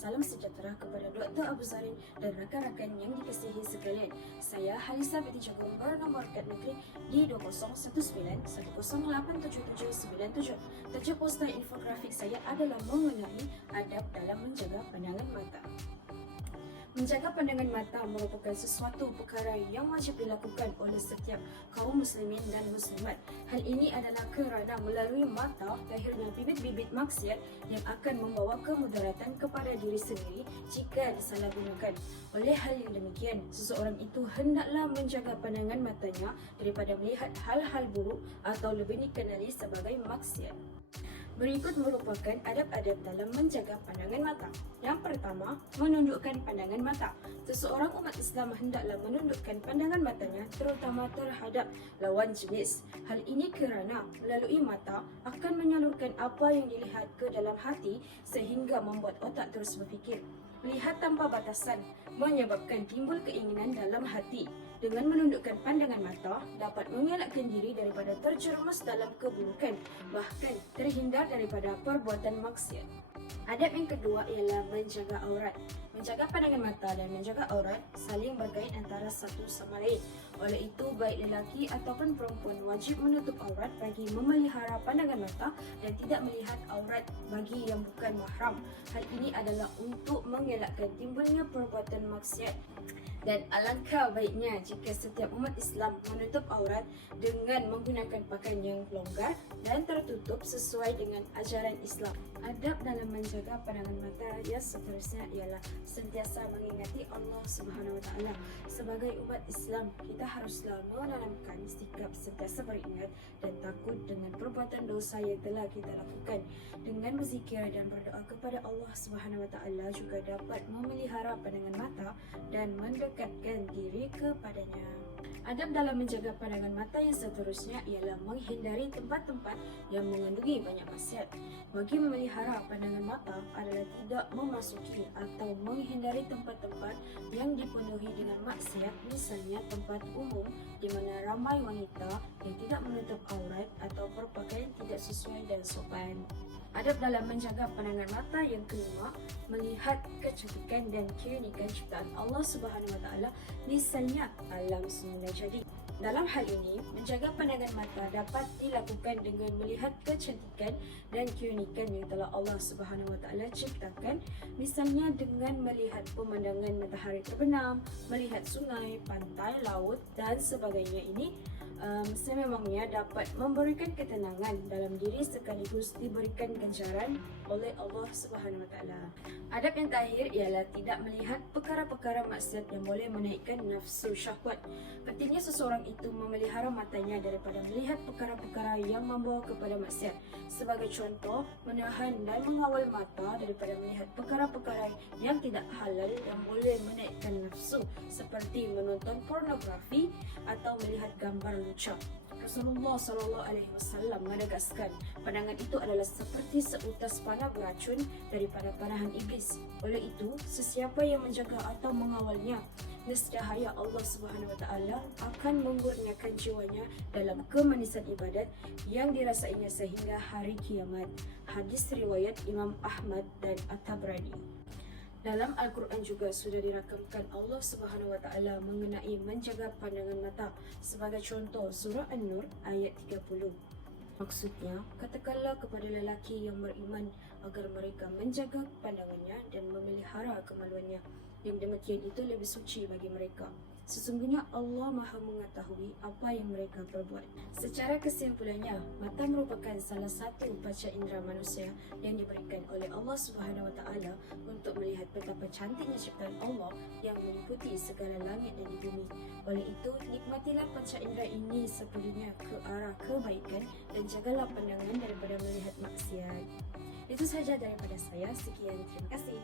salam sejahtera kepada Dr. Abu Zarin dan rakan-rakan yang dikasihi sekalian. Saya Halisa binti Jagung bernomor kad negeri di 201910877797. Tajuk poster infografik saya adalah mengenai adab dalam menjaga pandangan mata. Menjaga pandangan mata merupakan sesuatu perkara yang wajib dilakukan oleh setiap kaum muslimin dan muslimat. Hal ini adalah kerana melalui mata lahirnya bibit-bibit maksiat yang akan membawa kemudaratan kepada diri sendiri jika disalahgunakan. Oleh hal yang demikian, seseorang itu hendaklah menjaga pandangan matanya daripada melihat hal-hal buruk atau lebih dikenali sebagai maksiat. Berikut merupakan adab-adab dalam menjaga pandangan mata. Yang pertama, menundukkan pandangan mata. Seseorang umat Islam hendaklah menundukkan pandangan matanya terutama terhadap lawan jenis. Hal ini kerana melalui mata akan menyalurkan apa yang dilihat ke dalam hati sehingga membuat otak terus berfikir. Melihat tanpa batasan menyebabkan timbul keinginan dalam hati. Dengan menundukkan pandangan mata, dapat mengelakkan diri daripada terjerumus dalam keburukan, bahkan terhindar daripada perbuatan maksiat. Adab yang kedua ialah menjaga aurat. Menjaga pandangan mata dan menjaga aurat saling berkait antara satu sama lain. Oleh itu, baik lelaki ataupun perempuan wajib menutup aurat bagi memelihara pandangan mata dan tidak melihat aurat bagi yang bukan mahram. Hal ini adalah untuk mengelakkan timbulnya perbuatan maksiat. Dan alangkah baiknya jika setiap umat Islam menutup aurat dengan menggunakan pakaian yang longgar dan tertutup sesuai dengan ajaran Islam. Adab dalam menjaga pandangan mata yang seterusnya ialah sentiasa mengingati Allah Subhanahu Wa Taala. Sebagai umat Islam, kita haruslah menanamkan sikap sentiasa beringat dan takut dengan perbuatan dosa yang telah kita lakukan. Dengan berzikir dan berdoa kepada Allah Subhanahu Wa Taala juga dapat memelihara pandangan mata dan mendekatkan diri kepadanya. Adab dalam menjaga pandangan mata yang seterusnya ialah menghindari tempat-tempat yang mengandungi banyak maksiat. Bagi memelihara pandangan mata adalah tidak memasuki atau menghindari tempat-tempat yang dipenuhi dengan maksiat, misalnya tempat umum di mana ramai wanita yang tidak menutup aurat atau berpakaian tidak sesuai dan sopan. Adab dalam menjaga pandangan mata yang kelima, melihat kecantikan dan keunikan ciptaan Allah Subhanahu Wa Taala, misalnya alam semula jadi. Dalam hal ini, menjaga pandangan mata dapat dilakukan dengan melihat kecantikan dan keunikan yang telah Allah Subhanahu Wa Taala ciptakan, misalnya dengan melihat pemandangan matahari terbenam, melihat sungai, pantai, laut dan sebagainya. Ini sememangnya dapat memberikan ketenangan dalam diri sekaligus diberikan ganjaran oleh Allah Subhanahu Wa Taala. Adab yang terakhir ialah tidak melihat perkara-perkara maksiat yang boleh menaikkan nafsu syahwat. Pentingnya seseorang itu memelihara matanya daripada melihat perkara-perkara yang membawa kepada maksiat. Sebagai contoh, menahan dan mengawal mata daripada melihat perkara-perkara yang tidak halal yang boleh menaikkan nafsu seperti menonton pornografi atau melihat gambar lucu. Rasulullah SAW menegaskan pandangan itu adalah seperti seutas panah beracun daripada panahan iblis. Oleh itu, sesiapa yang menjaga atau mengawalnya, nescaya Allah Subhanahu Wa Taala akan mengurniakan jiwanya dalam kemanisan ibadat yang dirasainya sehingga hari kiamat. Hadis riwayat Imam Ahmad dan At-Tabrani. Dalam Al-Quran juga sudah dirakamkan Allah Subhanahu Wa Taala mengenai menjaga pandangan mata. Sebagai contoh, surah An-Nur ayat 30. Maksudnya, katakanlah kepada lelaki yang beriman agar mereka menjaga pandangannya dan memelihara kemaluannya. Yang demikian itu lebih suci bagi mereka. Sesungguhnya Allah Maha mengetahui apa yang mereka perbuat. Secara kesimpulannya, mata merupakan salah satu panca indera manusia yang diberikan oleh Allah Subhanahu Wa Taala untuk melihat betapa cantiknya ciptaan Allah yang meliputi segala langit dan di bumi. Oleh itu, nikmatilah panca indera ini sepenuhnya ke arah kebaikan dan jagalah pandangan daripada melihat maksiat. Itu sahaja daripada saya. Sekian, terima kasih.